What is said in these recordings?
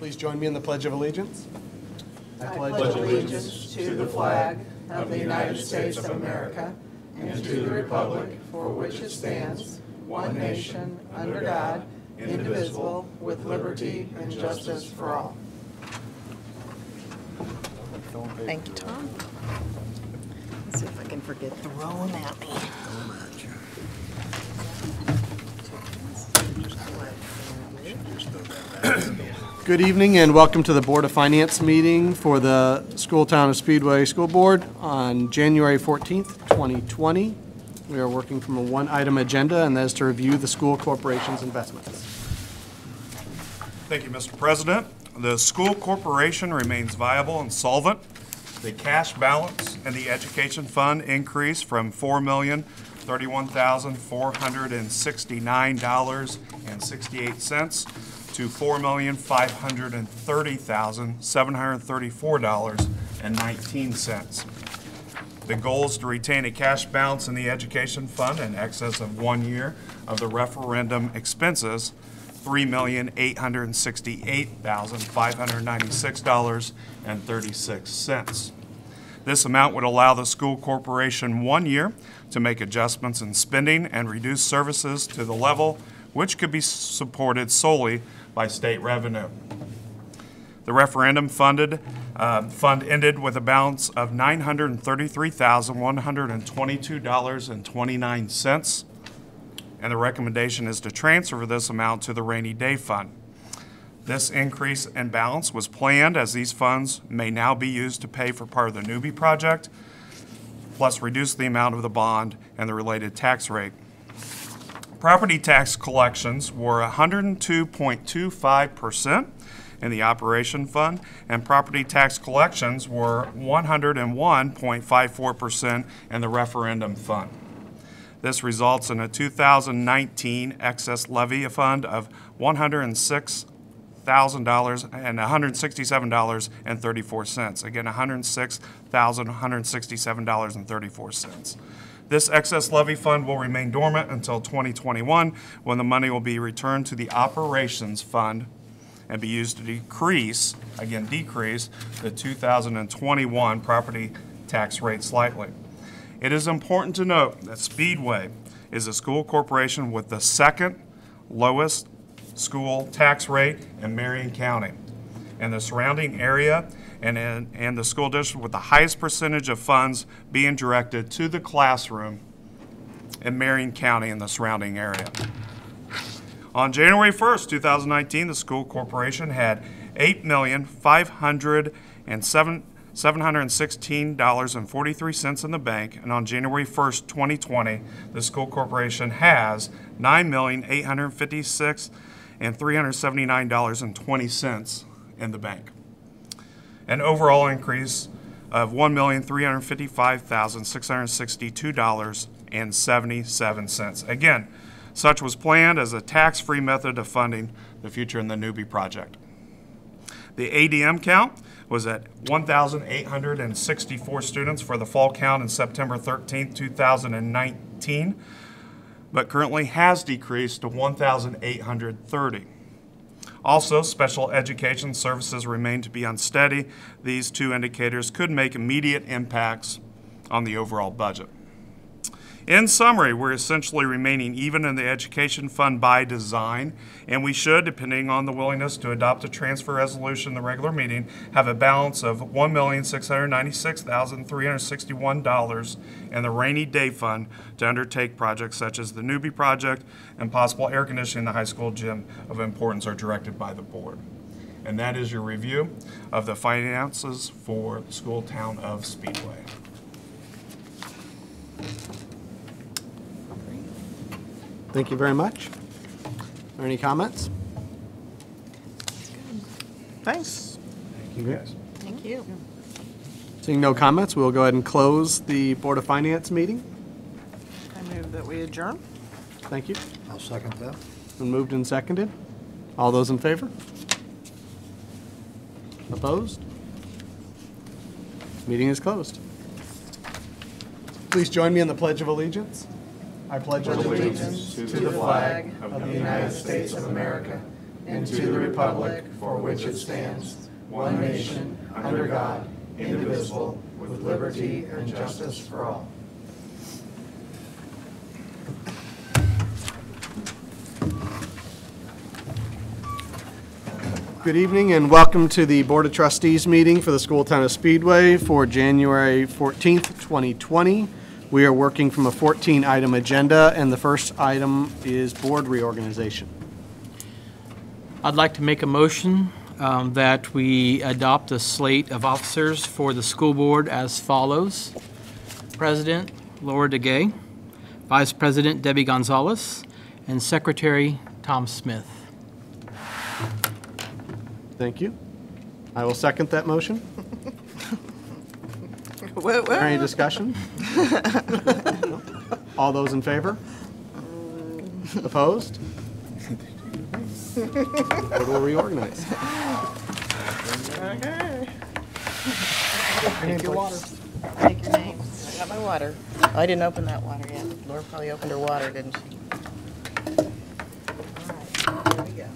Please join me in the Pledge of Allegiance. I pledge allegiance to the flag of the United States of America and to the republic for which it stands, one nation, under God, indivisible, with liberty and justice for all. Thank you, Tom. Let's see if I can forget throwing at me. Good evening and welcome to the Board of Finance meeting for the School Town of Speedway School Board on January 14th, 2020. We are working from a one-item agenda, and that is to review the school corporation's investments. Thank you, Mr. President. The school corporation remains viable and solvent. The cash balance in the education fund increased from $4,031,469.68 to $4,530,734.19. The goal is to retain a cash balance in the education fund in excess of 1 year of the referendum expenses, $3,868,596.36. This amount would allow the school corporation 1 year to make adjustments in spending and reduce services to the level which could be supported solely by state revenue. The referendum fund ended with a balance of $933,122.29, and the recommendation is to transfer this amount to the rainy day fund. This increase in balance was planned as these funds may now be used to pay for part of the Newby Project, plus reduce the amount of the bond and the related tax rate. Property tax collections were 102.25% in the operation fund, and property tax collections were 101.54% in the referendum fund. This results in a 2019 excess levy fund of $106,000 and $167.34. Again, $106,167.34. This excess levy fund will remain dormant until 2021, when the money will be returned to the operations fund and be used to decrease the 2021 property tax rate slightly. It is important to note that Speedway is a school corporation with the second lowest school tax rate in Marion County and the surrounding area, and the school district with the highest percentage of funds being directed to the classroom in Marion County and the surrounding area. On January 1st, 2019, the school corporation had $8,507,716.43 in the bank, and on January 1st, 2020, the school corporation has $9,856,379.20 in the bank. An overall increase of $1,355,662.77. Again, such was planned as a tax-free method of funding the future in the Newby Project. The ADM count was at 1,864 students for the fall count in September 13, 2019, but currently has decreased to 1,830. Also, special education services remain to be unsteady. These two indicators could make immediate impacts on the overall budget. In summary, we're essentially remaining even in the education fund by design, and we should, depending on the willingness to adopt a transfer resolution in the regular meeting, have a balance of $1,696,361 in the rainy day fund to undertake projects such as the Newby Project and possible air conditioning in the high school gym of importance are directed by the board. And that is your review of the finances for the school town of Speedway. Thank you very much. Are there any comments? Thanks. Thank you, guys. Thank you. Seeing no comments, we'll go ahead and close the Board of Finance meeting. I move that we adjourn. Thank you. I'll second that. Been moved and seconded. All those in favor? Opposed? Meeting is closed. Please join me in the Pledge of Allegiance. I pledge Allegiance to the flag of the United States of America and to the republic for which it stands, one nation, under God, indivisible, with liberty and justice for all. Good evening and welcome to the Board of Trustees meeting for the School Town of Speedway for January 14th, 2020. We are working from a 14-item agenda, and the first item is board reorganization. I'd like to make a motion that we adopt a slate of officers for the school board as follows. President, Laura DeGay. Vice President, Debbie Gonzalez. And Secretary, Tom Smith. Thank you. I will second that motion. Any discussion? All those in favor? Opposed? Board will reorganize. Okay. Take your water. Take your name. I got my water. Oh, I didn't open that water yet. Laura probably opened her water, didn't she? All right, here we go.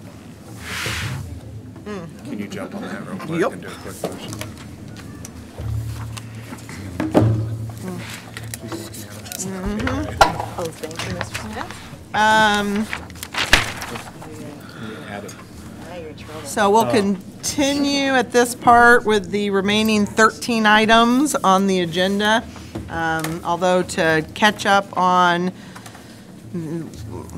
Can you jump on that real quick Yep. and do a quick motion? Oh, thank you, Mr. Smith. Um, Add it. Now you're in trouble. So we'll continue at this part with the remaining 13 items on the agenda. Although to catch up on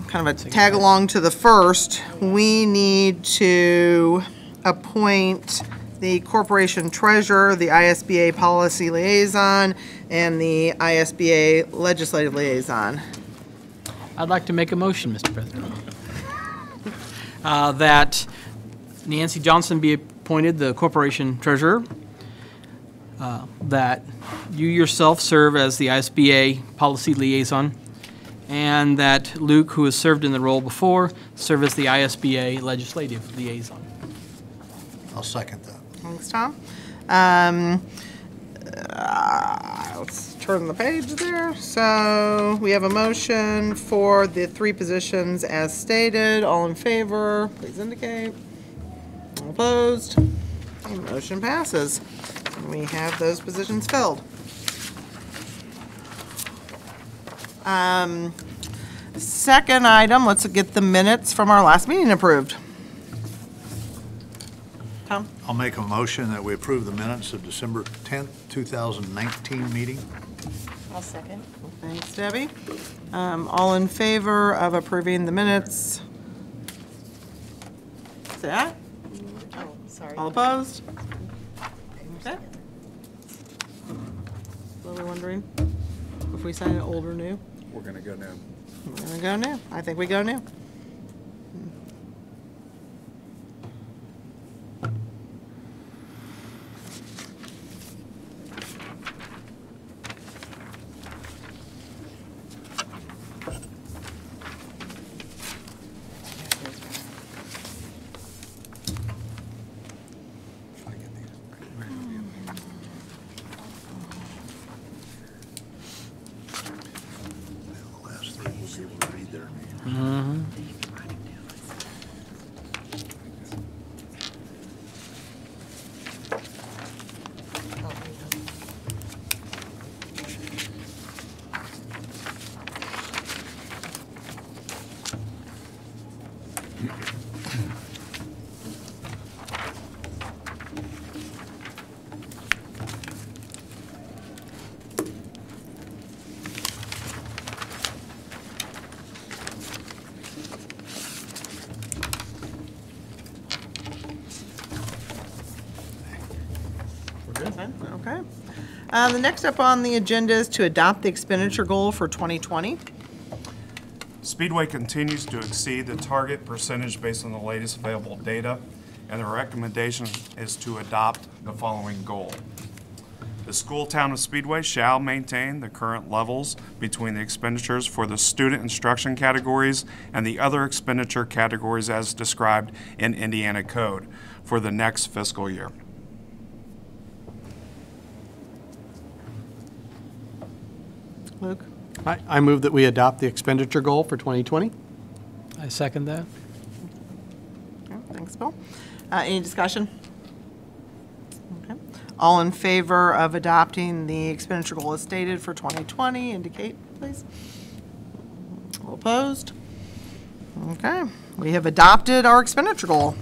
kind of a tag along to the first, we need to appoint the corporation treasurer, the ISBA policy liaison, and the ISBA legislative liaison. I'd like to make a motion, Mr. President, that Nancy Johnson be appointed the corporation treasurer, that you yourself serve as the ISBA policy liaison, and that Luke, who has served in the role before, serve as the ISBA legislative liaison. I'll second that. Thanks, Tom. Let's turn the page there. So we have a motion for the 3 positions as stated. All in favor, please indicate. All opposed? And motion passes. And we have those positions filled. Second item, let's get the minutes from our last meeting approved. Tom? I'll make a motion that we approve the minutes of December 10th, 2019 meeting. I'll second. Thanks, Debbie. All in favor of approving the minutes? Say aye. Oh, sorry. All opposed? Okay. What are we wondering? If we sign it old or new? We're gonna go now. We're gonna go new. I think we go new. The last 3 will be able to read their name. Okay. The next up on the agenda is to adopt the expenditure goal for 2020. Speedway continues to exceed the target percentage based on the latest available data, and the recommendation is to adopt the following goal. The school town of Speedway shall maintain the current levels between the expenditures for the student instruction categories and the other expenditure categories as described in Indiana Code for the next fiscal year. Luke? I move that we adopt the expenditure goal for 2020. I second that. Thanks, Bill. Any discussion? Okay. All in favor of adopting the expenditure goal as stated for 2020, indicate, please. All opposed? Okay, we have adopted our expenditure goal.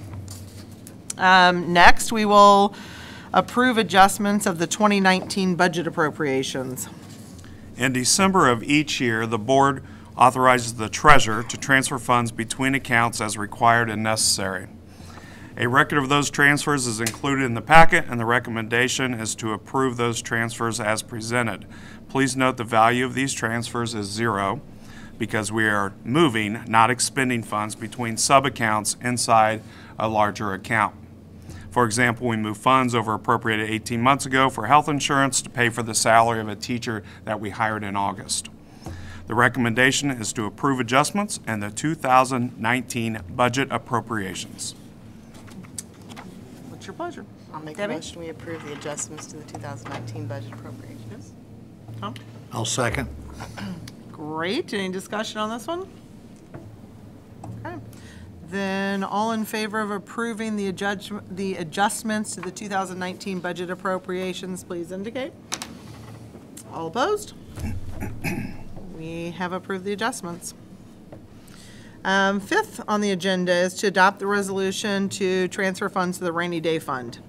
Next, we will approve adjustments of the 2019 budget appropriations. In December of each year, the board authorizes the treasurer to transfer funds between accounts as required and necessary. A record of those transfers is included in the packet, and the recommendation is to approve those transfers as presented. Please note the value of these transfers is 0 because we are moving, not expending funds between sub-accounts inside a larger account. For example, we moved funds over appropriated 18 months ago for health insurance to pay for the salary of a teacher that we hired in August. The recommendation is to approve adjustments and the 2019 budget appropriations. What's your pleasure? I'll make a Debbie? motion, we approve the adjustments to the 2019 budget appropriations. Tom? I'll second. Great. Any discussion on this one? Okay. Then all in favor of approving the adjustments to the 2019 budget appropriations, please indicate. All opposed? We have approved the adjustments. Fifth on the agenda is to adopt the resolution to transfer funds to the rainy day fund.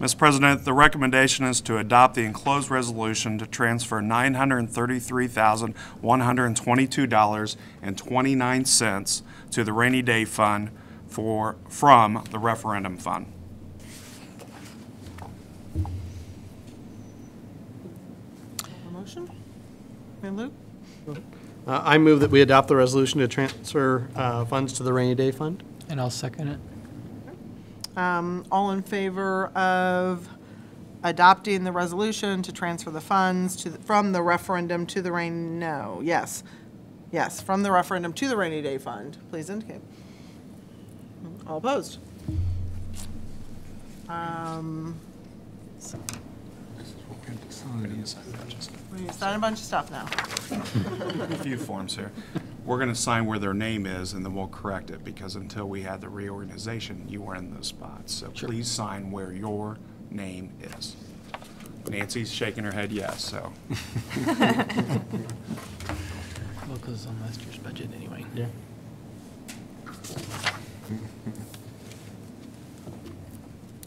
Mr. President, the recommendation is to adopt the enclosed resolution to transfer $933,122.29 to the rainy day fund from the referendum fund. A motion? And Luke? I move that we adopt the resolution to transfer funds to the rainy day fund. And I'll second it. All in favor of adopting the resolution to transfer the funds from the referendum to the yes, from the referendum to the rainy day fund, please indicate. All opposed? We sign a bunch of stuff now. A few forms here. We're going to sign where their name is, and then we'll correct it, because until we had the reorganization, you were in those spots. So please sign where your name is. Nancy's shaking her head yes, so. Well, because it's on last year's budget anyway. Yeah.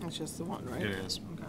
It's just the one, right? It is. Okay.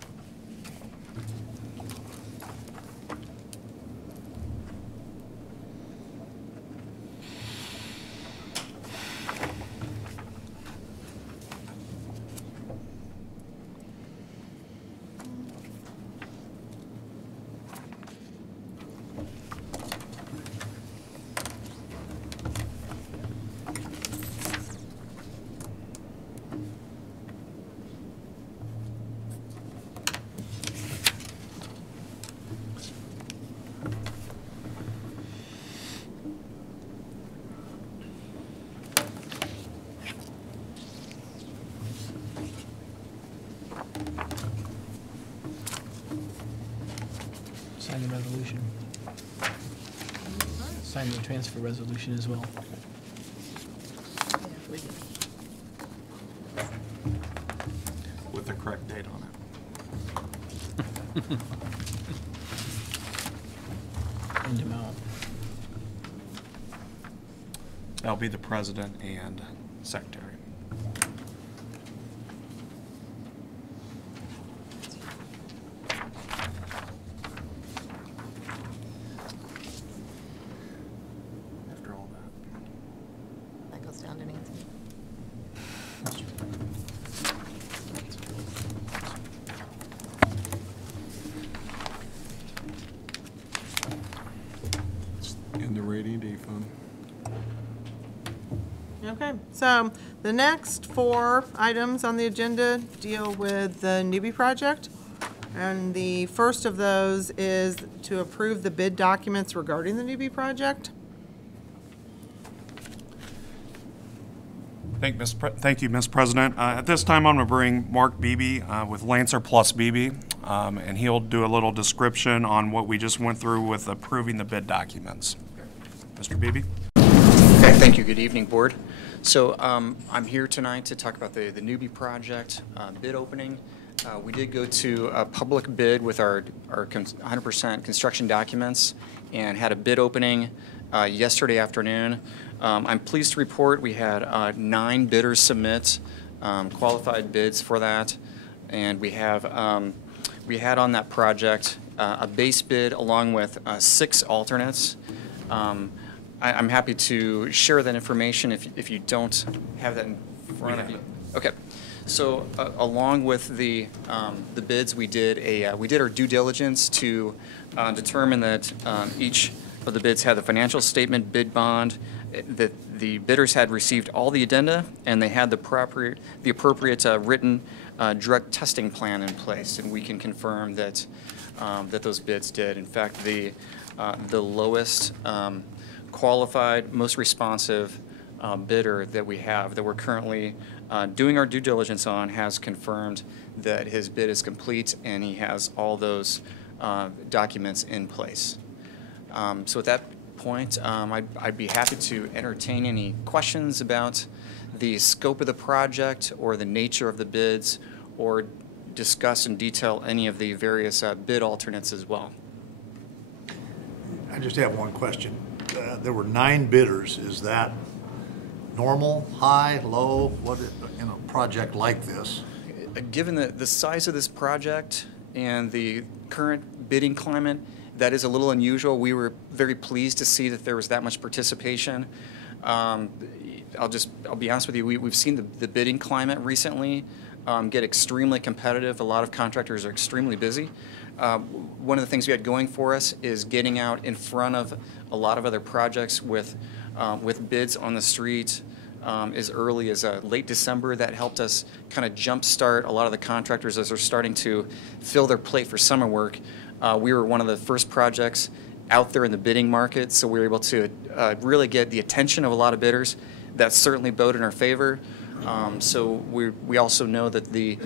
Sign the resolution. Sign the transfer resolution as well. With the correct date on it. And amount. That'll be the president and secretary. After all that. That goes down to Nancy. In the rainy day fund. Okay, so the next 4 items on the agenda deal with the Newby Project. And the first of those is to approve the bid documents regarding the Newby Project. Thank you, Ms. President. At this time, I'm going to bring Mark Beebe with Lancer Plus Beebe, and he'll do a little description on what we just went through with approving the bid documents. Mr. Beebe? Okay, thank you. Good evening, Board. So I'm here tonight to talk about the Newby Project bid opening. We did go to a public bid with our 100% construction documents and had a bid opening yesterday afternoon. I'm pleased to report we had 9 bidders submit qualified bids for that, and we had on that project a base bid along with 6 alternates. I'm happy to share that information if you don't have that in front of you. Okay. So along with the bids, we did our due diligence to determine that each of the bids had the financial statement, bid bond, that the bidders had received all the addenda, and they had the appropriate written drug testing plan in place, and we can confirm that that those bids did. In fact, the lowest qualified, most responsive bidder that we have, that we're currently doing our due diligence on, has confirmed that his bid is complete and he has all those documents in place. So at that point, I'd be happy to entertain any questions about the scope of the project or the nature of the bids, or discuss in detail any of the various bid alternates as well. I just have one question. There were 9 bidders. Is that normal, high, low? What in a project like this? Given the size of this project and the current bidding climate, that is a little unusual. We were very pleased to see that there was that much participation. I'll be honest with you, we've seen the bidding climate recently get extremely competitive. A lot of contractors are extremely busy. One of the things we had going for us is getting out in front of a lot of other projects with bids on the street as early as late December. That helped us kind of jumpstart a lot of the contractors as they're starting to fill their plate for summer work. We were one of the first projects out there in the bidding market, so we were able to really get the attention of a lot of bidders. That certainly boded in our favor. So we also know that the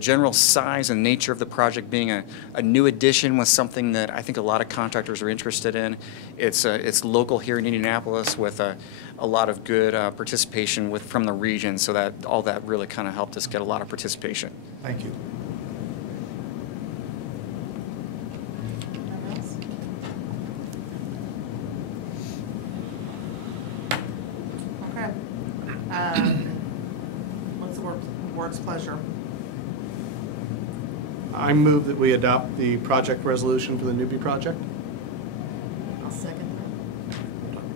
general size and nature of the project being a new addition was something that I think a lot of contractors are interested in. It's local here in Indianapolis with a lot of good participation from the region, so that all that really kind of helped us get a lot of participation. Thank you. What's the board's pleasure? I move that we adopt the project resolution for the Newby project. I'll second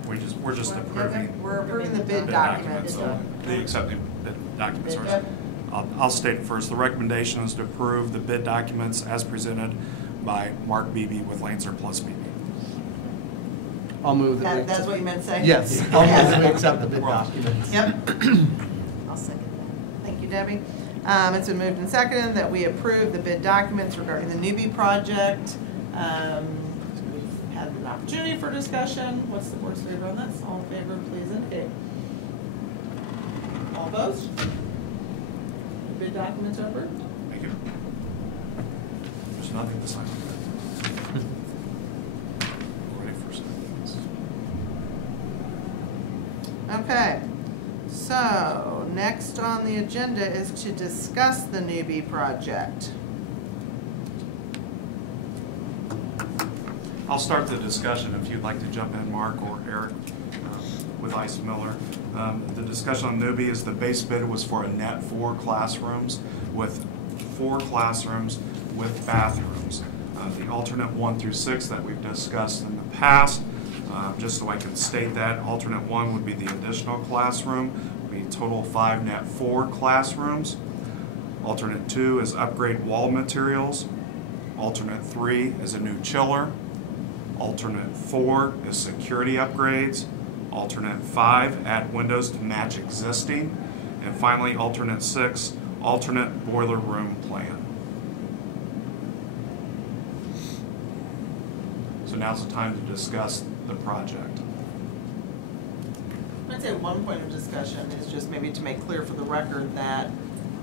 We're just approving We're approving the bid the documents. the accepting bid documents. I'll state it first. The recommendation is to approve the bid documents as presented by Mark Beebe with Lancer Plus Beebe. I'll move that we That's accept. what you meant to say? Yes, I'll move that we accept the bid documents. Yep. that. I'll second that. Thank you, Debbie. It's been moved and seconded that we approve the bid documents regarding the Newby project. We've had an opportunity for discussion. What's the board's favor on this? All in favor, please indicate. All opposed? The bid documents are approved. Thank you. There's nothing to sign. Ready for sign. Okay, so next on the agenda is to discuss the Newby project. I'll start the discussion if you'd like to jump in, Mark or Eric, with Ice Miller. The discussion on Newby is the base bid was for a net 4 classrooms with 4 classrooms with bathrooms. The alternate 1 through 6 that we've discussed in the past, just so I can state that, alternate 1 would be the additional classroom, would be a total of 5 net 4 classrooms. Alternate 2 is upgrade wall materials. Alternate 3 is a new chiller. Alternate 4 is security upgrades. Alternate 5, add windows to match existing. And finally, alternate 6, alternate boiler room plan. So now's the time to discuss the project. I'd say one point of discussion is just maybe to make clear for the record that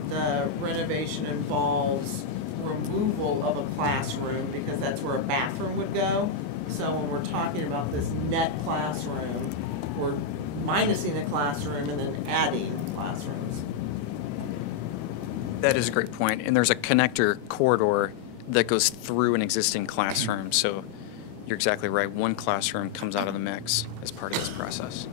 the renovation involves removal of a classroom because that's where a bathroom would go. So when we're talking about this net classroom, we're minusing a classroom and then adding classrooms. That is a great point. And there's a connector corridor that goes through an existing classroom. So you're exactly right. One classroom comes out of the mix as part of this process.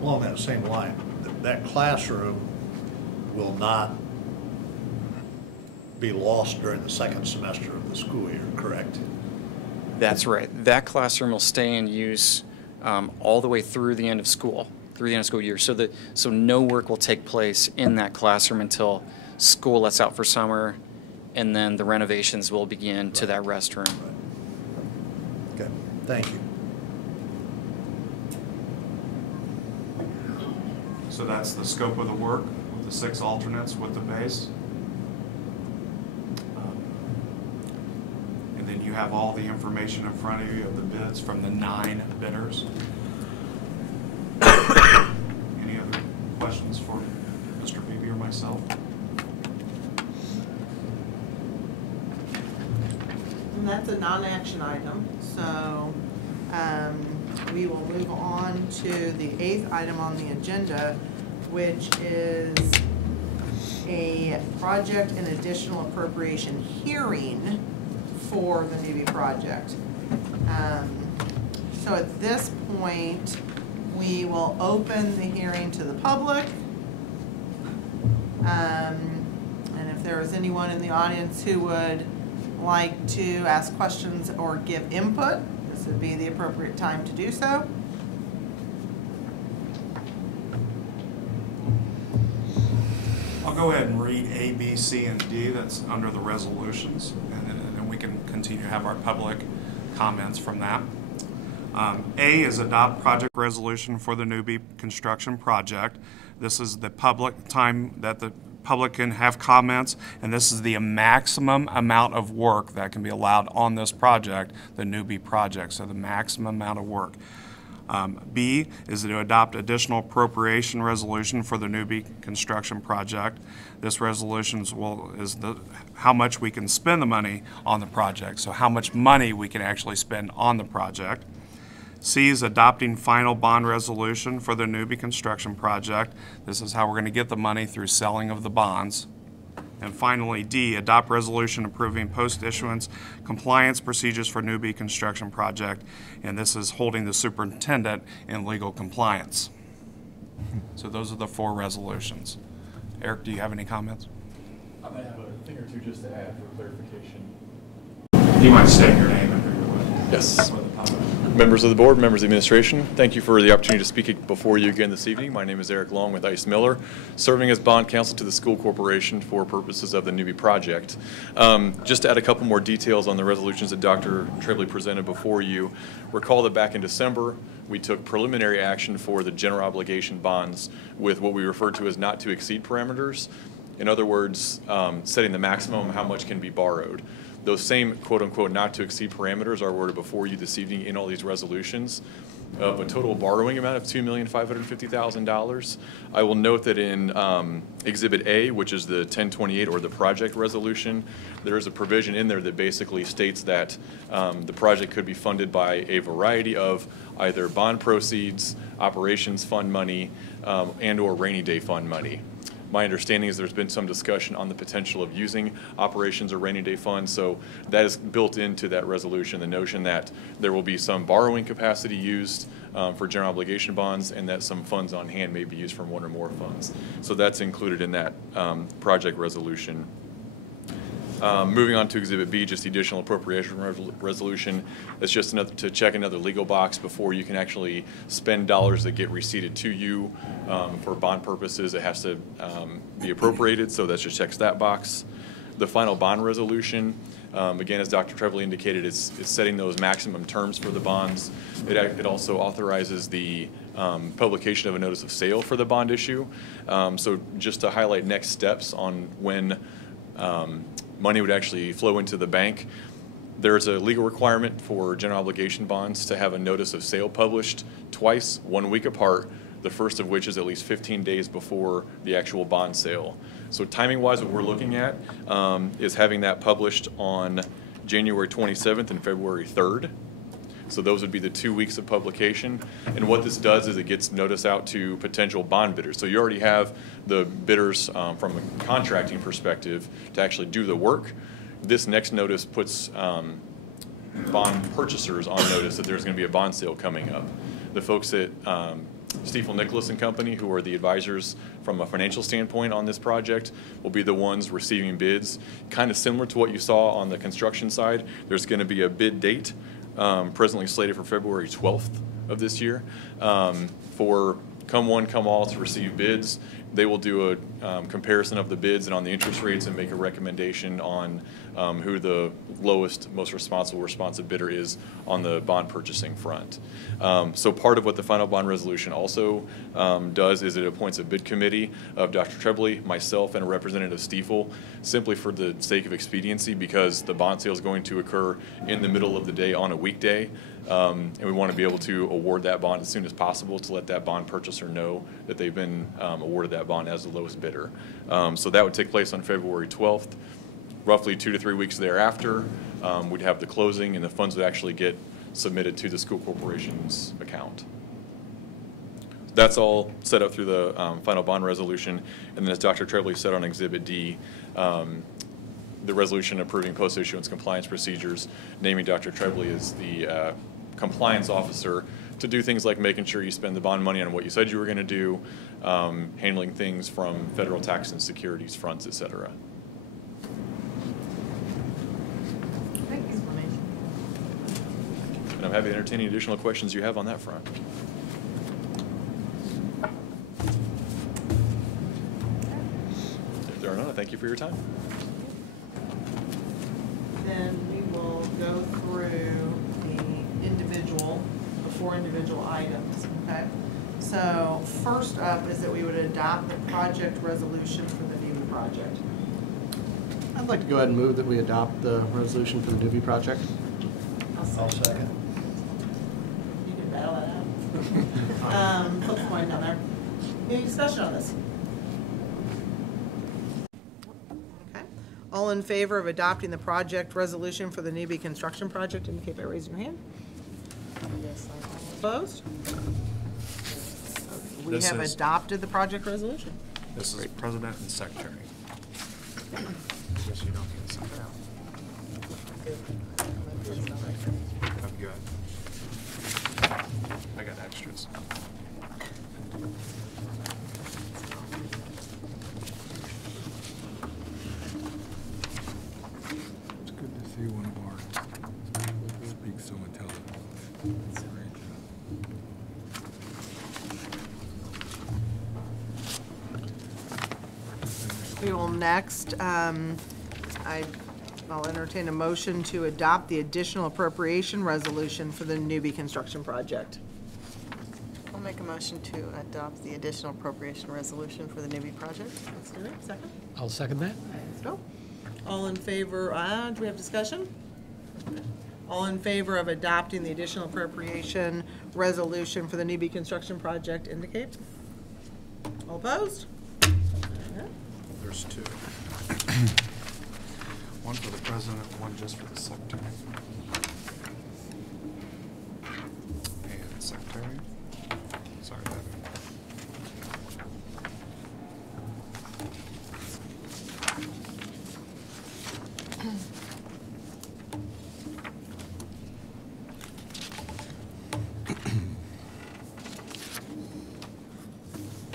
Along that same line, that classroom will not be lost during the second semester of the school year, correct? That's right. That classroom will stay in use all the way through the end of school, through the end of school year. So no work will take place in that classroom until school lets out for summer, and then the renovations will begin to that restroom. Okay, thank you. So that's the scope of the work with the 6 alternates with the base. And then you have all the information in front of you of the bids from the 9 bidders. Any other questions for Mr. Beebe or myself? And that's a non-action item, so we will move on to the 8th item on the agenda, which is a project and additional appropriation hearing for the Newby Project. So at this point, we will open the hearing to the public. And if there is anyone in the audience who would like to ask questions or give input, this would be the appropriate time to do so. I'll go ahead and read A, B, C, and D. That's under the resolutions, and then we can continue to have our public comments from that. A is adopt project resolution for the Newby construction project. This is the public time that the public can have comments, and this is the maximum amount of work that can be allowed on this project, the Newby project, so the maximum amount of work. B is to adopt additional appropriation resolution for the Newby construction project. This resolution is how much we can spend the money on the project, so how much money we can actually spend on the project. C is adopting final bond resolution for the Newby construction project. This is how we're going to get the money through selling of the bonds. And finally, D, adopt resolution approving post-issuance compliance procedures for Newby construction project. And this is holding the superintendent in legal compliance. So those are the 4 resolutions. Eric, do you have any comments? I might have a thing or two just to add for clarification. Do you mind stating your name and who you're with? Yes. Members of the board, members of the administration, thank you for the opportunity to speak before you again this evening. My name is Eric Long with Ice Miller, serving as bond counsel to the school corporation for purposes of the Newby project. Just to add a couple more details on the resolutions that Dr. Trevely presented before you, recall that back in December, we took preliminary action for the general obligation bonds with what we refer to as not to exceed parameters. In other words, setting the maximum how much can be borrowed. Those same quote-unquote not to exceed parameters are worded before you this evening in all these resolutions of a total borrowing amount of $2,550,000. I will note that in Exhibit A, which is the 1028 or the project resolution, there is a provision in there that basically states that the project could be funded by a variety of either bond proceeds, operations fund money, and or rainy day fund money. My understanding is there's been some discussion on the potential of using operations or rainy day funds, so that is built into that resolution, the notion that there will be some borrowing capacity used for general obligation bonds and that some funds on hand may be used from one or more funds. So that's included in that project resolution. Moving on to Exhibit B, just the additional appropriation resolution. That's just another to check another legal box before you can actually spend dollars that get receipted to you for bond purposes. It has to be appropriated, so that just checks that box. The final bond resolution, again, as Dr. Trevely indicated, it's setting those maximum terms for the bonds. It also authorizes the publication of a notice of sale for the bond issue. So just to highlight next steps on when money would actually flow into the bank. There's a legal requirement for general obligation bonds to have a notice of sale published twice, 1 week apart, the first of which is at least 15 days before the actual bond sale. So timing-wise, what we're looking at is having that published on January 27th and February 3rd. So those would be the 2 weeks of publication. And what this does is it gets notice out to potential bond bidders. So you already have the bidders from a contracting perspective to actually do the work. This next notice puts bond purchasers on notice that there's going to be a bond sale coming up. The folks at Stiefel Nicholas and Company, who are the advisors from a financial standpoint on this project, will be the ones receiving bids. Kind of similar to what you saw on the construction side, there's going to be a bid date presently slated for February 12th of this year for come one, come all to receive bids. They will do a comparison of the bids and on the interest rates and make a recommendation on who the lowest, most responsive bidder is on the bond purchasing front. So part of what the final bond resolution also does is it appoints a bid committee of Dr. Trebley, myself, and a representative of Stiefel, simply for the sake of expediency, because the bond sale is going to occur in the middle of the day on a weekday. And we want to be able to award that bond as soon as possible to let that bond purchaser know that they've been awarded that bond as the lowest bidder. So that would take place on February 12th. Roughly 2 to 3 weeks thereafter, we'd have the closing and the funds would actually get submitted to the school corporation's account. That's all set up through the final bond resolution. And then as Dr. Trebley said on Exhibit D, the resolution approving post-issuance compliance procedures, naming Dr. Trebley as the compliance officer to do things like making sure you spend the bond money on what you said you were going to do, handling things from federal tax and securities fronts, et cetera. And I'm happy to entertain any additional questions you have on that front. If there are none, I thank you for your time. Then we will go through the 4 individual items, okay? So first up is that we would adopt the project resolution for the Newby project. I'd like to go ahead and move that we adopt the resolution for the Newby project. I'll second. You can battle that out. Put the point down there. Any discussion on this? Okay. All in favor of adopting the project resolution for the Newby construction project, indicate by raising your hand. Yes, Opposed? We This have is- adopted the project resolution. This is President and Secretary. I guess you don't need to sign it out. I'm good. I got extras. It's good to see one of ours speak so intelligently. We will next, I'll entertain a motion to adopt the additional appropriation resolution for the Newby construction project. I'll make a motion to adopt the additional appropriation resolution for the Newby project. Let's do it. Second. I'll second that. Let's go. All in favor, do we have discussion? All in favor of adopting the additional appropriation resolution for the Newby construction project indicate. All opposed? There's 2. One for the president, one just for the secretary. And secretary. Sorry, that.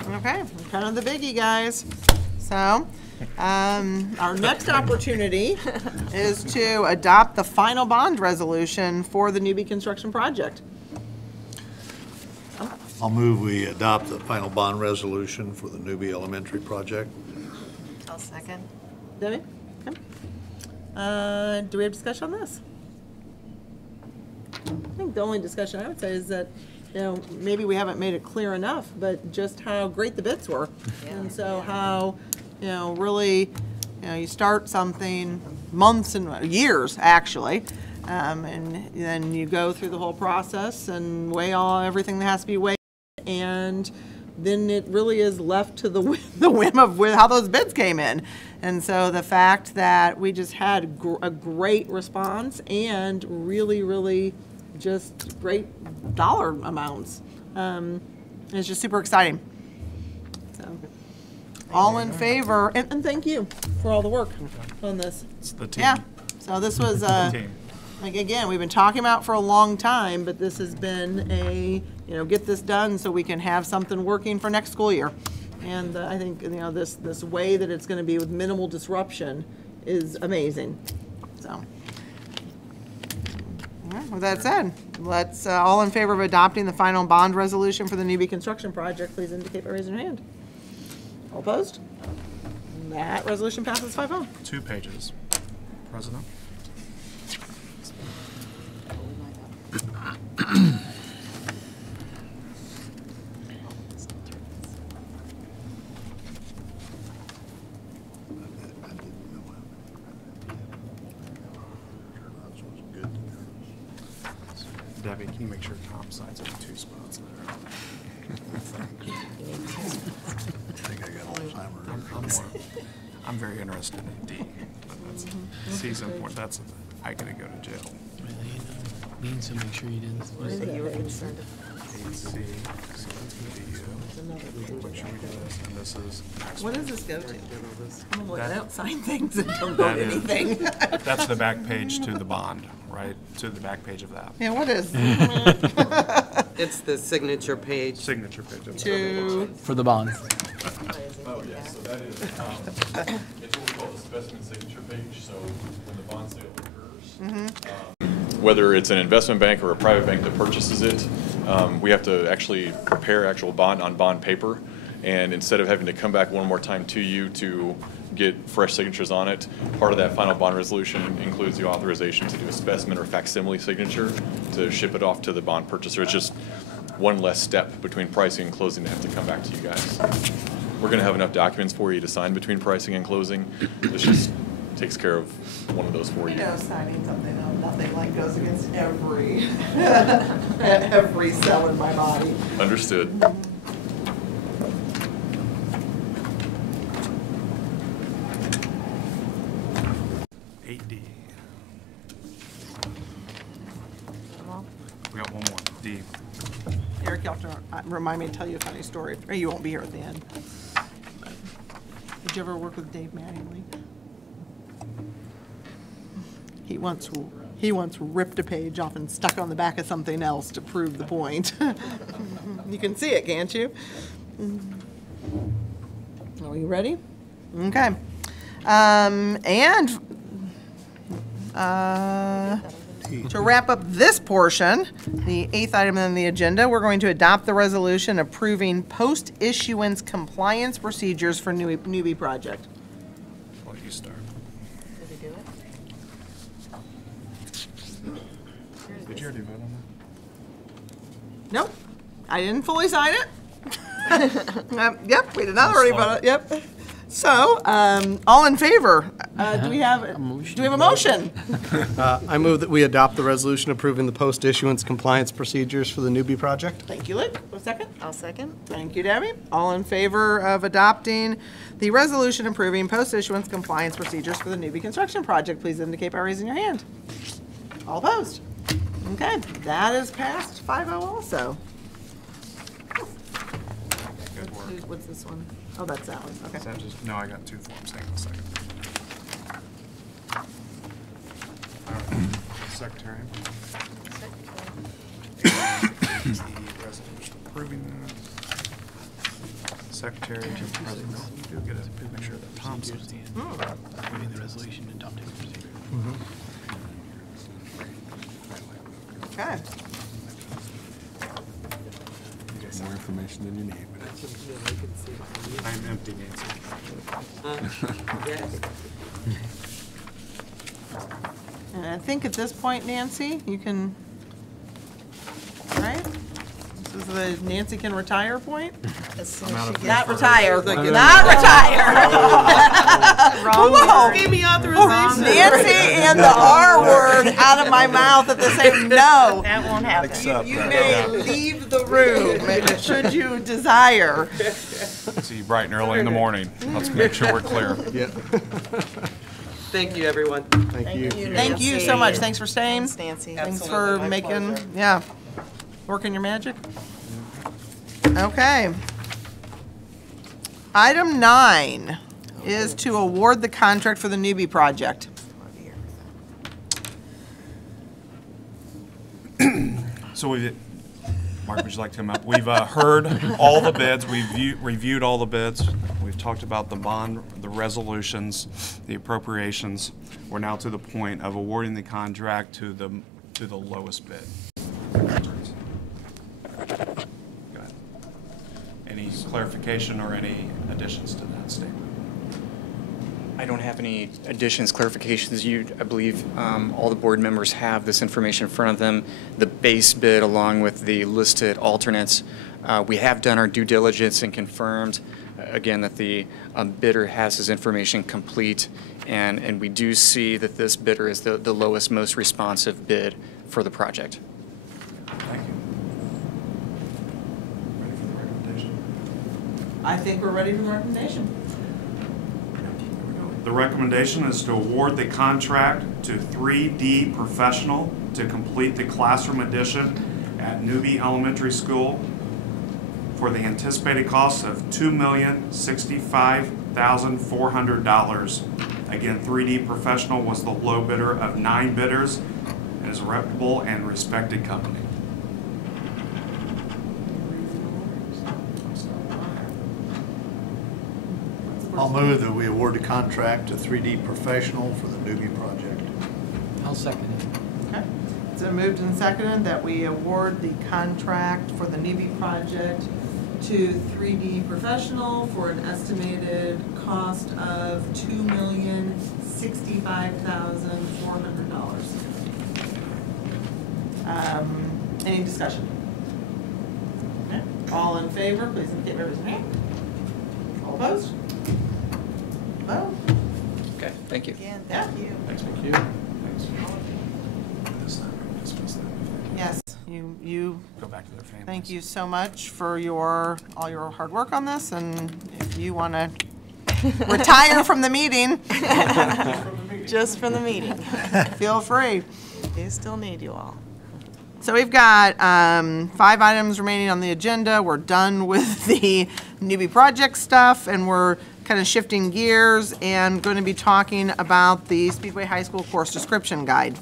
Okay, kind of the biggie, guys. So, our next opportunity is to adopt the final bond resolution for the Newby construction project. I'll move we adopt the final bond resolution for the Newby Elementary project. I'll second. Debbie? Okay. Do we have discussion on this? I think the only discussion I would say is that, maybe we haven't made it clear enough, but just how great the bids were. Yeah. And so how, really, you start something months and years, actually, and then you go through the whole process and weigh everything that has to be weighed, and then it really is left to the whim of how those bids came in. And so the fact that we just had a great response and really, really just great dollar amounts is just super exciting. So, all in favor, and thank you for all the work on this. It's the team. Yeah, so this was, Team. like, again, we've been talking about for a long time, but this has been a, get this done so we can have something working for next school year. And I think, this way that it's gonna be with minimal disruption is amazing, so. All right, with that said, let's, all in favor of adopting the final bond resolution for the Newby construction project, please indicate by raising your hand. All opposed? That resolution passes 5-0. 2 pages. President? Debbie, can you make sure Tom signs up 2 spots there? I think I got Alzheimer's. I'm very interested in D, but that's C's important. That's, I gotta go to jail. Means to make sure you didn't. You were concerned. 8C, so that's gonna be you. Make sure we do this, and this is. What does this go to? Oh, I That- don't sign things that don't go That to is- anything. That's the back page to the bond, right? To the back page of that. Yeah, what is? It's the signature page. Signature page. Of To, For the bond. Oh, yes, so that is, it's what we call the specimen signature page, so when the bond sale occurs, whether it's an investment bank or a private bank that purchases it, we have to actually prepare actual bond on bond paper, and instead of having to come back one more time to you to get fresh signatures on it, part of that final bond resolution includes the authorization to do a specimen or facsimile signature to ship it off to the bond purchaser. It's just one less step between pricing and closing to have to come back to you guys. We're gonna have enough documents for you to sign between pricing and closing. This just takes care of one of those for you. signing something, nothing like goes against every, every cell in my body. Understood. D. We got one more. D. Eric, you'll have to remind me to tell you a funny story, or you won't be here at the end. Did you ever work with Dave Mattingly? He once ripped a page off and stuck it on the back of something else to prove the point. You can see it, can't you? Are you ready? Okay. To wrap up this portion, the 8th item on the agenda, we're going to adopt the resolution approving post-issuance compliance procedures for Newby Project. I'll let you start. Did he do it? Did you already vote on Nope, I didn't fully sign it. Yep, we did not already vote it, yep. So, all in favor? Do we have a motion? I move that we adopt the resolution approving the post-issuance compliance procedures for the Newby project. Thank you, Luke. A second? I'll second. Thank you, Debbie. All in favor of adopting the resolution approving post-issuance compliance procedures for the Newby construction project, please indicate by raising your hand. All opposed? Okay, that is passed 5-0 also. that? Good work. What's this one? Oh, that's that one, okay. Is that just, no, I got 2 forms. Hang on a second. All right. Secretary. The resolution approving that. Secretary to the president. You do get to make sure that Tom signs it. Approving the resolution and adopting the procedure. Okay. More information than you need. I'm empty, Nancy. And I think at this point, Nancy, you can, right? This is the Nancy can retire point? As soon as she gets Not retire, Like not retire. wrong Whoa. word. Give me authorization. Nancy and the R word out of my mouth at the same, no. That won't happen. You may leave the room should you desire. See you bright and early in the morning. Let's make sure we're clear. Thank you, everyone. Thank you. Thank you so much. Thanks for staying. Thanks, Nancy. Thanks Absolutely, for my making, pleasure. yeah, working your magic. Okay. Item 9 is to award the contract for the Newby Project. So Mark, would you like to come up? We've heard all the bids, we've reviewed all the bids, we've talked about the bond, the resolutions, the appropriations. We're now to the point of awarding the contract to the lowest bid. Go ahead. Any clarification or any additions to that statement? I don't have any additions, clarifications. I believe all the board members have this information in front of them, the base bid along with the listed alternates. We have done our due diligence and confirmed, again, that the bidder has his information complete, and we do see that this bidder is the lowest, most responsive bid for the project. Thank you. Ready for the recommendation? I think we're ready for the recommendation. The recommendation is to award the contract to 3D Professional to complete the classroom addition at Newby Elementary School for the anticipated cost of $2,065,400. Again, 3D Professional was the low bidder of 9 bidders and is a reputable and respected company. I'll move that we award the contract to 3D Professional for the Newby Project. I'll second it. Okay. It's been moved and seconded that we award the contract for the Newby Project to 3D Professional for an estimated cost of $2,065,400. Any discussion? Okay. All in favor, please indicate by raising your hand. All opposed? Vote. Okay, thank you. Again, Yeah. thank you. Thanks. Thank you. Yes, you Go back to their families. thank you so much for all your hard work on this, and if you want to retire from the meeting, Just from the meeting. feel free. We still need you all. So we've got 5 items remaining on the agenda. We're done with the Newby Project stuff, and we're kind of shifting gears and going to be talking about the Speedway High School Course Description Guide.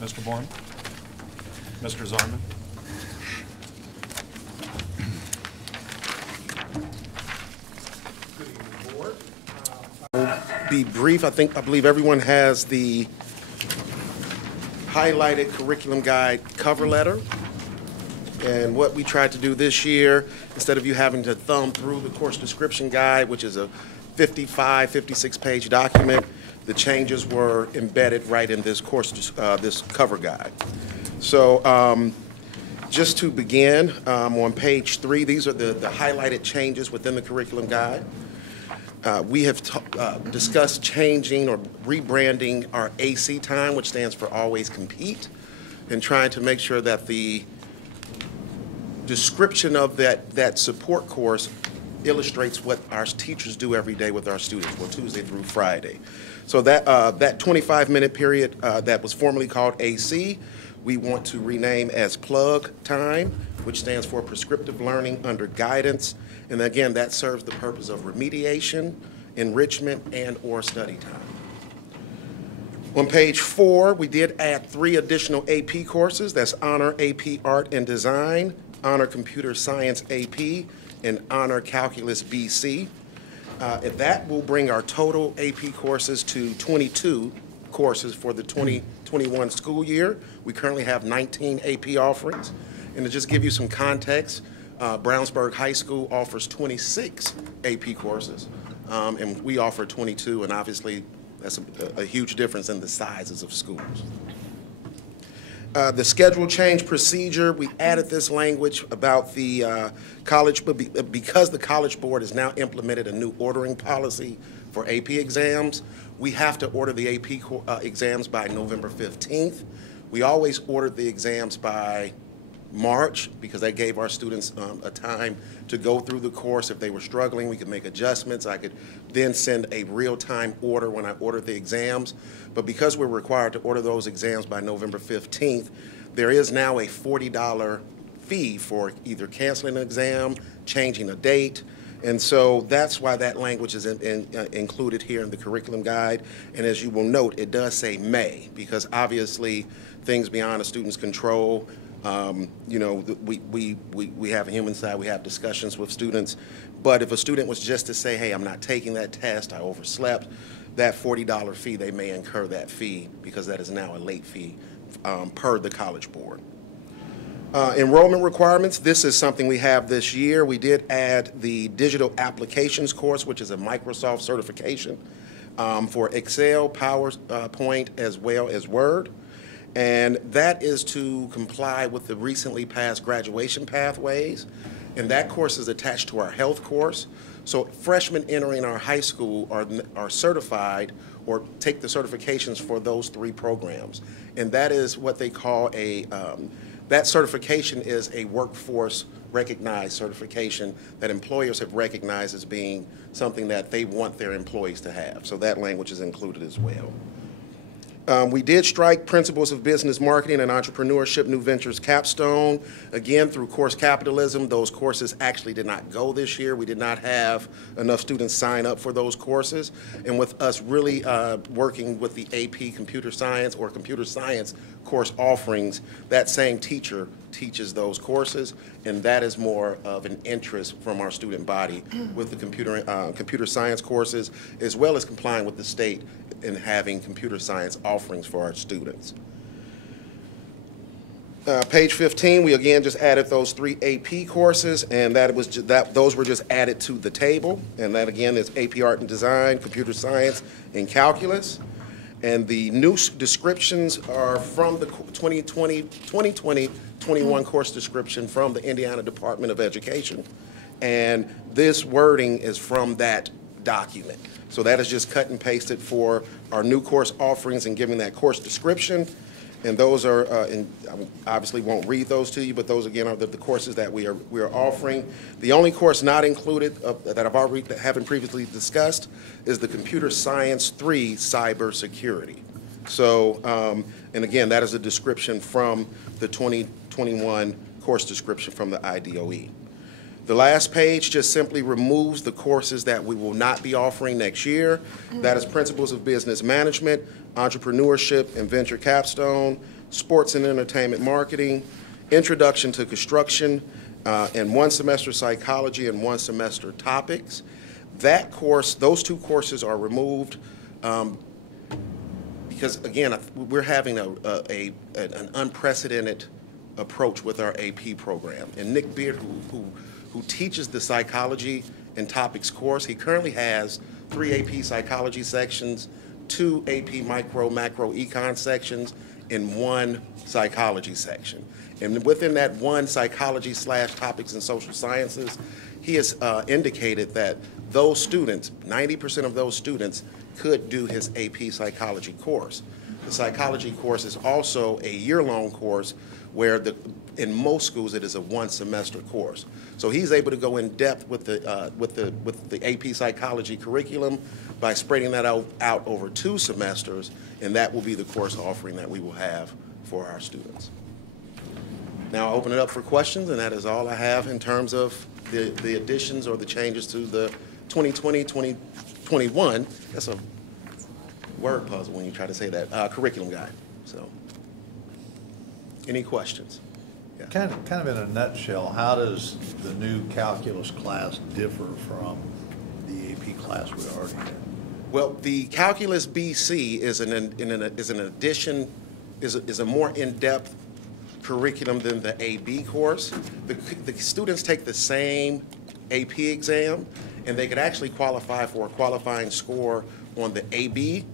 Mr. Bourne? Mr. Zarman? Be brief. I believe everyone has the highlighted curriculum guide cover letter. And what we tried to do this year, instead of you having to thumb through the course description guide, which is a 56-page document, the changes were embedded right in this this cover guide. So just to begin, on page 3, these are the highlighted changes within the curriculum guide. We have discussed changing or rebranding our AC time, which stands for Always Compete, and trying to make sure that the description of that support course illustrates what our teachers do every day with our students, well, Tuesday through Friday. So that 25-minute period that was formerly called AC, we want to rename as Plug Time, which stands for Prescriptive Learning Under Guidance. And again, that serves the purpose of remediation, enrichment, and/or study time. On page 4, we did add 3 additional AP courses. That's Honor AP Art and Design, Honor Computer Science AP, and Honor Calculus BC. And that will bring our total AP courses to 22 courses for the 2021 school year. We currently have 19 AP offerings. And to just give you some context, Brownsburg High School offers 26 AP courses, and we offer 22, and obviously that's a huge difference in the sizes of schools. The schedule change procedure, we added this language about the college, but because the College Board has now implemented a new ordering policy for AP exams, we have to order the AP exams by November 15th. We always ordered the exams by March because that gave our students a time to go through the course. If they were struggling, we could make adjustments. I could then send a real-time order when I ordered the exams. But because we're required to order those exams by November 15th, there is now a $40 fee for either canceling an exam, changing a date, and so that's why that language is included here in the curriculum guide. And as you will note, it does say may, because obviously things beyond a student's control, you know, we have a human side, we have discussions with students. But if a student was just to say, hey, I'm not taking that test, I overslept, that $40 fee, they may incur that fee because that is now a late fee per the College Board. Enrollment requirements, this is something we have this year. We did add the digital applications course, which is a Microsoft certification for Excel, PowerPoint, as well as Word. And that is to comply with the recently passed graduation pathways. And that course is attached to our health course. So freshmen entering our high school are certified or take the certifications for those 3 programs. And that is what they call a that certification is a workforce recognized certification that employers have recognized as being something that they want their employees to have. So that language is included as well. We did strike Principles of Business Marketing and Entrepreneurship New Ventures capstone. Again, through course capitalism, those courses actually did not go this year. We did not have enough students sign up for those courses. And with us really working with the AP Computer Science or Computer Science course offerings, that same teacher teaches those courses, and that is more of an interest from our student body with the computer science courses, as well as complying with the state in having computer science offerings for our students. Page 15, we again just added those 3 AP courses, and those were just added to the table. And that again is AP Art and Design, Computer Science, and Calculus. And the new descriptions are from the 2020-21 course description from the Indiana Department of Education. And this wording is from that document. So that is just cut and pasted for our new course offerings and giving that course description. And those are, and I obviously won't read those to you, but those again are the courses that we are offering. The only course not included that haven't previously discussed is the Computer Science 3 Cybersecurity. So, and again, that is a description from the 2021 course description from the IDOE. The last page just simply removes the courses that we will not be offering next year. That is Principles of Business Management, Entrepreneurship and Venture Capstone, Sports and Entertainment Marketing, Introduction to Construction, and 1 semester Psychology and 1 semester Topics. That course, those 2 courses are removed because, again, we're having an unprecedented approach with our AP program. And Nick Beard, who teaches the Psychology and Topics course, he currently has 3 AP Psychology sections, 2 AP Micro, Macro Econ sections, and 1 Psychology section. And within that 1 Psychology / Topics and Social Sciences, he has indicated that those students, 90% of those students, could do his AP Psychology course. The Psychology course is also a year-long course where in most schools it is a 1 semester course. So he's able to go in depth with the AP Psychology curriculum by spreading that out over 2 semesters, and that will be the course offering that we will have for our students. Now I'll open it up for questions, and that is all I have in terms of the additions or the changes to the 2020-2021. That's a word puzzle when you try to say that, curriculum guide. So, any questions? Yeah. Kind of in a nutshell, how does the new calculus class differ from the AP class we already had? Well, the Calculus BC is a more in-depth curriculum than the AB course. The students take the same AP exam, and they could actually qualify for a qualifying score on the AB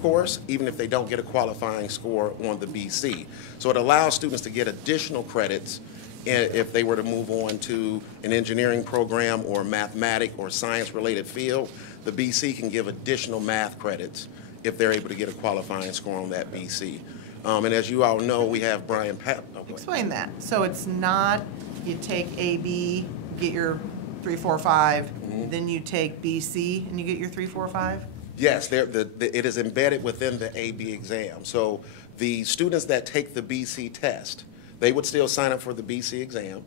course, even if they don't get a qualifying score on the BC. So it allows students to get additional credits if they were to move on to an engineering program or mathematic or science-related field. The BC can give additional math credits if they're able to get a qualifying score on that BC. And as you all know, we have Brian Pat. Oh, Explain that. So it's not you take AB, get your 3, 4, 5, then you take BC and you get your 3, 4, 5? Yes, it is embedded within the AB exam. So the students that take the BC test, they would still sign up for the BC exam,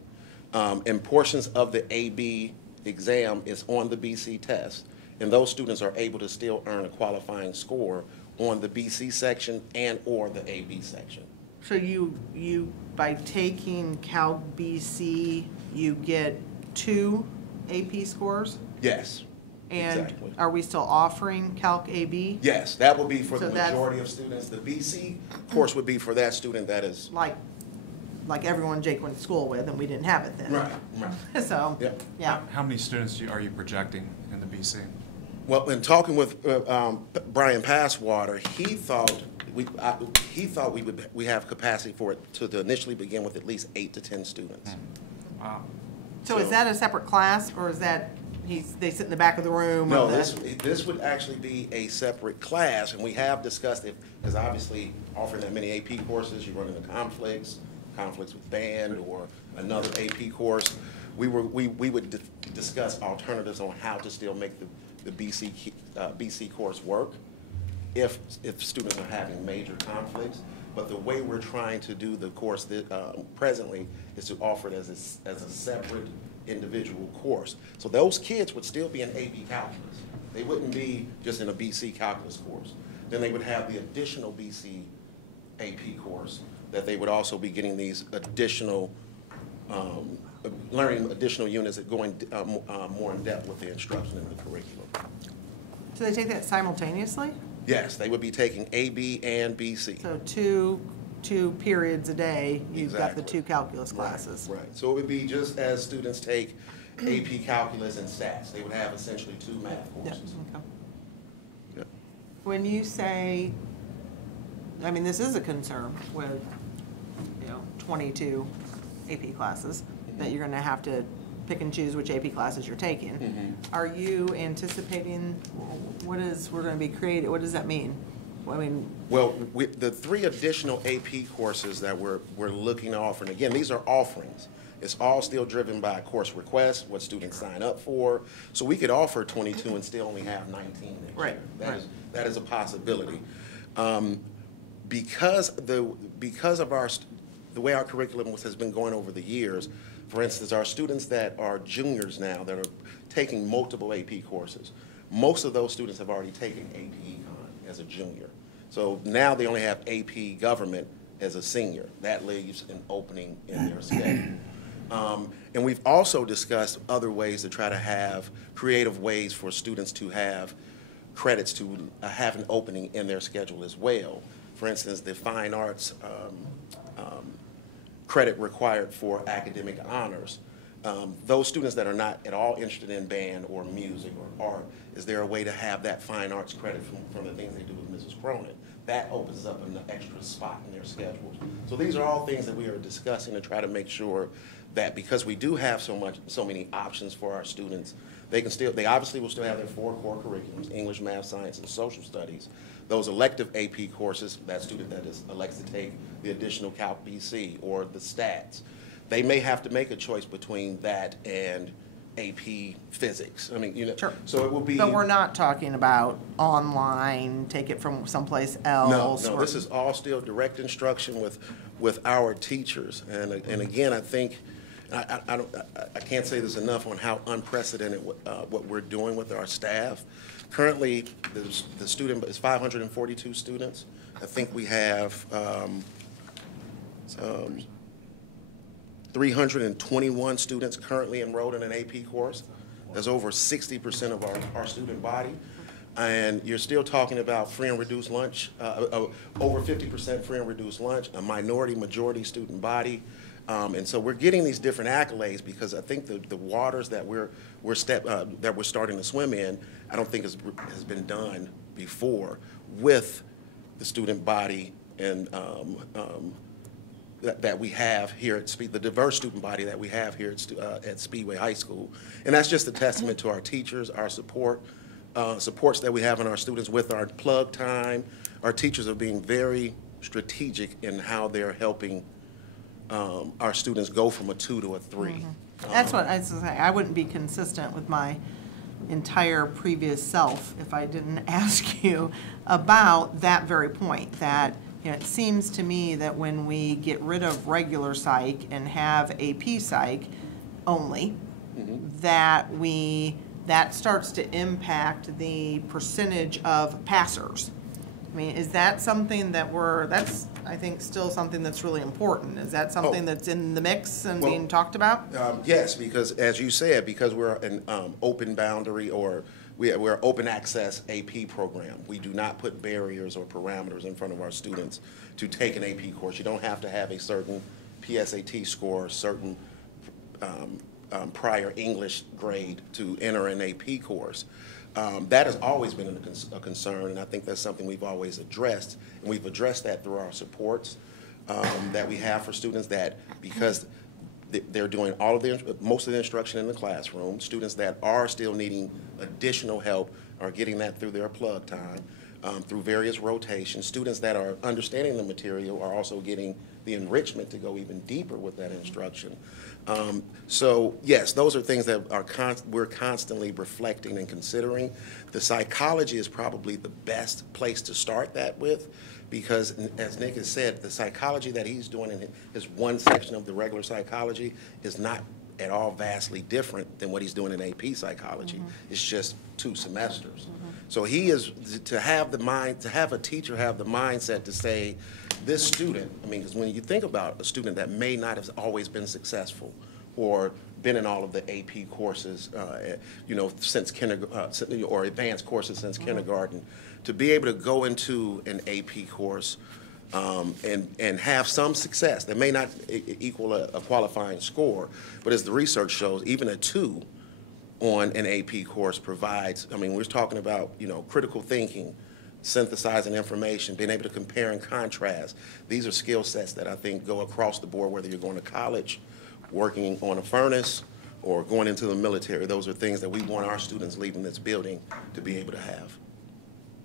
and portions of the AB exam is on the BC test, and those students are able to still earn a qualifying score on the BC section and or the AB section. So you by taking Calc BC, you get 2 AP scores? Yes. And Exactly. are we still offering Calc AB? Yes, that will be for So the that's- majority of students. The BC course would be for that student that is. Like everyone Jake went to school with, and we didn't have it then. Right. So, Yep. yeah. How many students are you projecting in the BC? Well, in talking with Brian Passwater, he thought we have capacity for it to initially begin with at least 8 to 10 students. Wow. So is that a separate class, or is that they sit in the back of the room? No, or this would actually be a separate class, and we have discussed it, because obviously offering that many AP courses, you run into conflicts with band or another AP course. We would discuss alternatives on how to still make the BC course work if students are having major conflicts. But the way we're trying to do the course presently is to offer it as a separate individual course. So those kids would still be in AP calculus. They wouldn't be just in a BC calculus course. Then they would have the additional BC AP course that they would also be getting these additional, learning additional units that going more in depth with the instruction and the curriculum. So they take that simultaneously? Yes, they would be taking AB and BC. So two periods a day, you've got the Exactly. 2 calculus classes. Right. So it would be just as students take AP calculus and stats. They would have essentially 2 math Yeah, courses. okay. Yep. When you say, I mean, this is a concern with, 22 AP classes, that you're gonna have to pick and choose which AP classes you're taking. Are you anticipating, we're gonna be creative, what does that mean? I mean, Well, the 3 additional AP courses that we're looking to offer, and again, these are offerings. It's all still driven by course request, what students sign up for. So we could offer 22 and still only have 19 next Right, year. right. That is a possibility. Because of the way our curriculum has been going over the years, for instance, our students that are juniors now that are taking multiple AP courses, most of those students have already taken AP Econ as a junior. So now they only have AP Government as a senior. That leaves an opening in their schedule. And we've also discussed other ways to try to have creative ways for students to have credits to have an opening in their schedule as well. For instance, the fine arts credit required for academic honors. Those students that are not at all interested in band or music or art, is there a way to have that fine arts credit from the things they do with Mrs. Cronin? That opens up an extra spot in their schedules. So these are all things that we are discussing to try to make sure that, because we do have so many options for our students, they obviously will still have their 4 core curriculums: English, math, science, and social studies. Those elective AP courses, that student that elects to take the additional Calc BC or the stats, they may have to make a choice between that and AP physics. I mean, Sure. So it will be. but we're not talking about online, take it from someplace else. No, this is all still direct instruction with our teachers. And again, I think, I can't say this enough on how unprecedented what we're doing with our staff. Currently, the student is 542 students. I think we have 321 students currently enrolled in an AP course. That's over 60% of our student body. And you're still talking about free and reduced lunch, over 50% free and reduced lunch, a majority student body. And so we're getting these different accolades because I think the waters that we're starting to swim in, I don't think has been done before, with the student body and that we have here at the diverse student body that we have here at Speedway High School. And that's just a testament to our teachers, our supports that we have in our students with our plug time. Our teachers are being very strategic in how they're helping our students go from a 2 to a 3. That's what I was saying. I wouldn't be consistent with my entire previous self if I didn't ask you about that very point, that it seems to me that when we get rid of regular psych and have AP psych only, that starts to impact the percentage of passers. I mean, is that something that's, I think, still something that's really important? Is that something that's in the mix and being talked about? Yes, because as you said, because we're an open boundary or we're open access AP program. We do not put barriers or parameters in front of our students to take an AP course. You don't have to have a certain PSAT score, certain prior English grade to enter an AP course. That has always been a concern, and I think that's something we've always addressed, and we've addressed that through our supports that we have for students, that because they're doing most of the instruction in the classroom, students that are still needing additional help are getting that through their plug time, through various rotations. Students that are understanding the material are also getting the enrichment to go even deeper with that instruction. So yes, those are things that we're constantly reflecting and considering. The psychology is probably the best place to start that with, because as Nick has said, the psychology that he's doing in his one section of the regular psychology is not at all vastly different than what he's doing in AP psychology. It's just 2 semesters. So he is to have a teacher have the mindset to say, this student, I mean, because when you think about a student that may not have always been successful or been in all of the AP courses, since kindergarten, or advanced courses since kindergarten, to be able to go into an AP course and have some success that may not equal a qualifying score, but as the research shows, even a 2 on an AP course provides, I mean, we're talking about, critical thinking, synthesizing information, being able to compare and contrast. These are skill sets that I think go across the board, whether you're going to college, working on a furnace, or going into the military. Those are things that we want our students leaving this building to be able to have.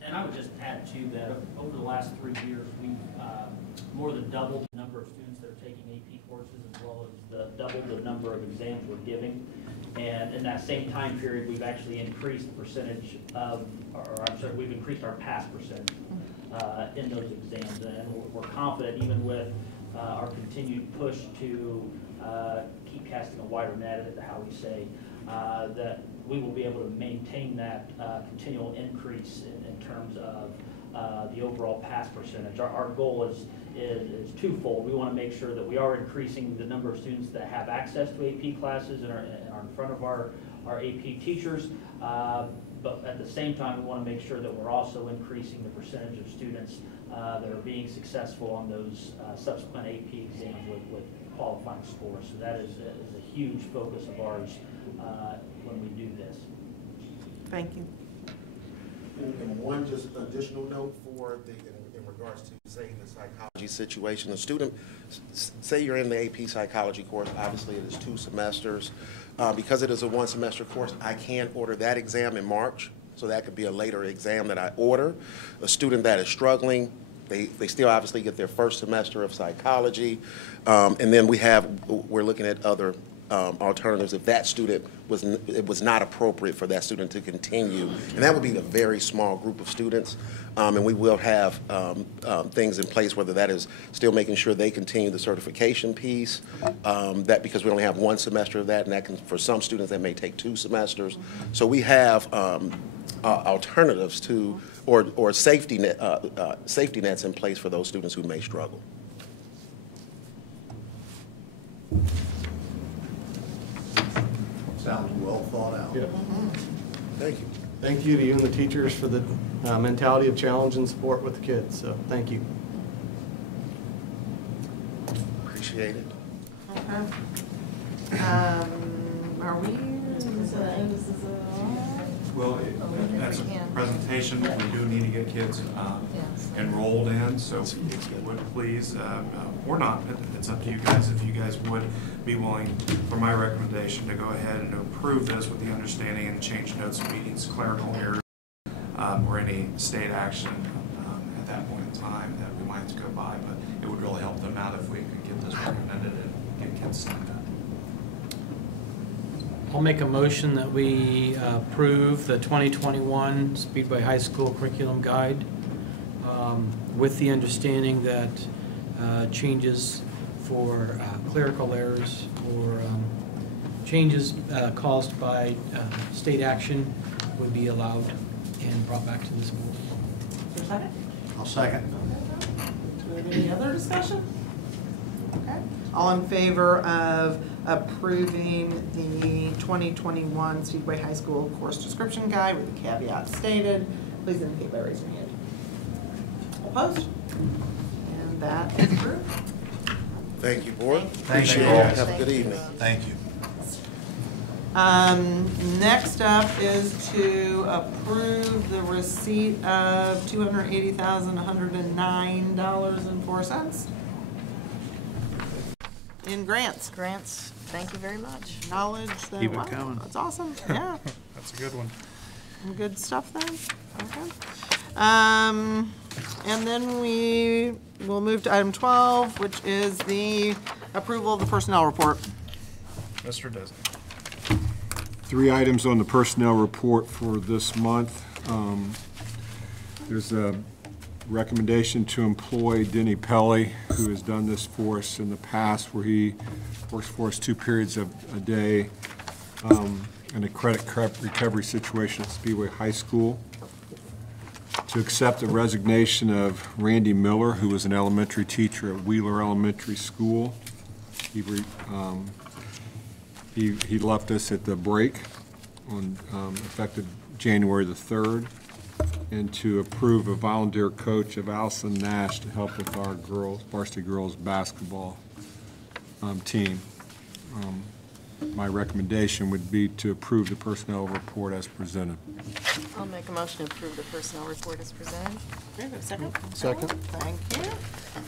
And I would just add to that, over the last 3 years, we've more than doubled the number of students that are taking AP courses, as well as doubled the number of exams we're giving. And in that same time period, we've actually increased the percentage of, we've increased our pass percentage in those exams. And we're confident, even with our continued push to keep casting a wider net, how we say, that we will be able to maintain that continual increase in terms of the overall pass percentage. Our goal is twofold. We want to make sure that we are increasing the number of students that have access to AP classes and are in front of our AP teachers, but at the same time, we want to make sure that we're also increasing the percentage of students that are being successful on those subsequent AP exams with qualifying scores. So that is a huge focus of ours when we do this. Thank you. And one just additional note in regards to, say, the psychology situation. A student, say you're in the AP psychology course, obviously it is 2 semesters. Because it is a 1-semester course, I can order that exam in March, so that could be a later exam that I order. A student that is struggling, they still obviously get their 1st semester of psychology, and then we're looking at other alternatives if that student it was not appropriate for that student to continue, and that would be a very small group of students, and we will have things in place, whether that is still making sure they continue the certification piece, that because we only have 1 semester of that, and that can, for some students that may take 2 semesters, so we have alternatives to or safety nets in place for those students who may struggle. Sounds well thought out. Yeah. Thank you. Thank you to you and the teachers for the mentality of challenge and support with the kids, so thank you. Appreciate it. Okay. Are we? Well, that's a presentation, we do need to get kids enrolled in, so if you would please, or not, it's up to you guys, if you guys would be willing, for my recommendation, to go ahead and approve this with the understanding and change notes of meetings, clerical errors, or any state action at that point in time that we might have to go by, but it would really help them out if we could get this recommended and get kids signed up. I'll make a motion that we approve the 2021 Speedway High School Curriculum Guide with the understanding that changes for clerical errors or changes caused by state action would be allowed and brought back to this board. Is there a second? I'll second. Do we have any other discussion? Okay. All in favor of approving the 2021 Speedway High School Course Description Guide with the caveat stated, please indicate by raising your hand. Opposed? And that is approved. Thank you, board. Thank you. Appreciate it. Have a good evening. Thank you. Next up is to approve the receipt of $280,109.04 in grants. Grants, thank you very much. Knowledge that, Keep it wow, coming. that's awesome, yeah. That's a good one. Some good stuff then, okay. And then we will move to item 12, which is the approval of the personnel report. Mr. Disney. 3 items on the personnel report for this month. There's a recommendation to employ Denny Pelly, who has done this for us in the past, where he works for us 2 periods a day in a credit recovery situation at Speedway High School. To accept the resignation of Randy Miller, who was an elementary teacher at Wheeler Elementary School. He left us at the break on effective January the 3rd, and to approve a volunteer coach of Allison Nash to help with our varsity girls basketball team. My recommendation would be to approve the personnel report as presented. I'll make a motion to approve the personnel report as presented. Okay, we have a second? Second. Thank you.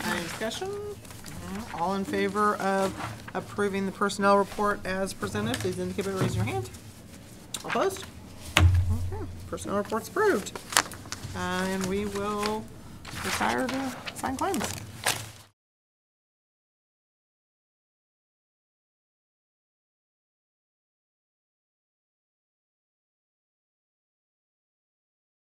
Any discussion? All in favor of approving the personnel report as presented, please indicate by raising your hand. Opposed? Okay, personnel report's approved. And we will retire to sign claims.